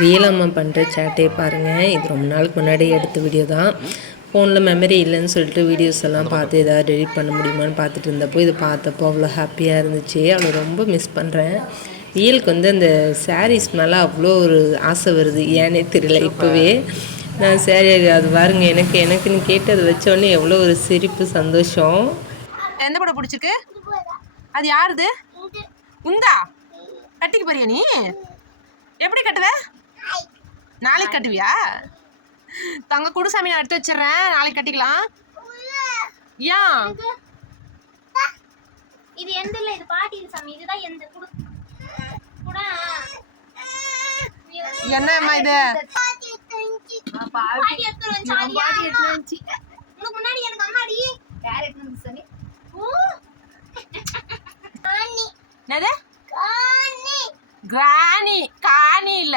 வேலம்மா பண்ணுற சேட்டே பாருங்கள். இது ரொம்ப நாளுக்கு முன்னாடி எடுத்த வீடியோ தான். ஃபோனில் மெமரி இல்லைன்னு சொல்லிட்டு வீடியோஸ் எல்லாம் பார்த்து எதாவது டெலிட் பண்ண முடியுமான்னு பார்த்துட்டு இருந்தப்போ இதை பார்த்தப்போ அவ்வளோ ஹாப்பியாக இருந்துச்சு. அவளை ரொம்ப மிஸ் பண்ணுறேன். வியலுக்கு அந்த சாரீஸ் மேலே அவ்வளோ ஒரு ஆசை வருது, ஏன்னே தெரியல. இப்போவே நான் சாரி அது பாருங்க, எனக்குன்னு கேட்டு அதை வச்சோடனே எவ்வளோ ஒரு சிரிப்பு சந்தோஷம். எந்த படம் பிடிச்சிருக்கு? அது யாருது? உந்தா கட்டிக்கு போறியா நீ? எப்படி கட்டுவ? நாளைக்கு கட்டுவியா? தங்க குடுசாமி நான் எடுத்து வச்சிடுறேன், நாளைக்கு கட்டிக்கலாம். ஏன் இது எந்த இல்ல, இது பாட்டி சாமி. இதுதான் எந்த குடு குடா. என்னம்மா இது? பாட்டி எடுத்து வந்துச்சு. உனக்கு முன்னாடி எனக்கு அம்மாடி யார் எடுத்து வந்து சாமி? என்னது? கிராணி. காணி இல்ல.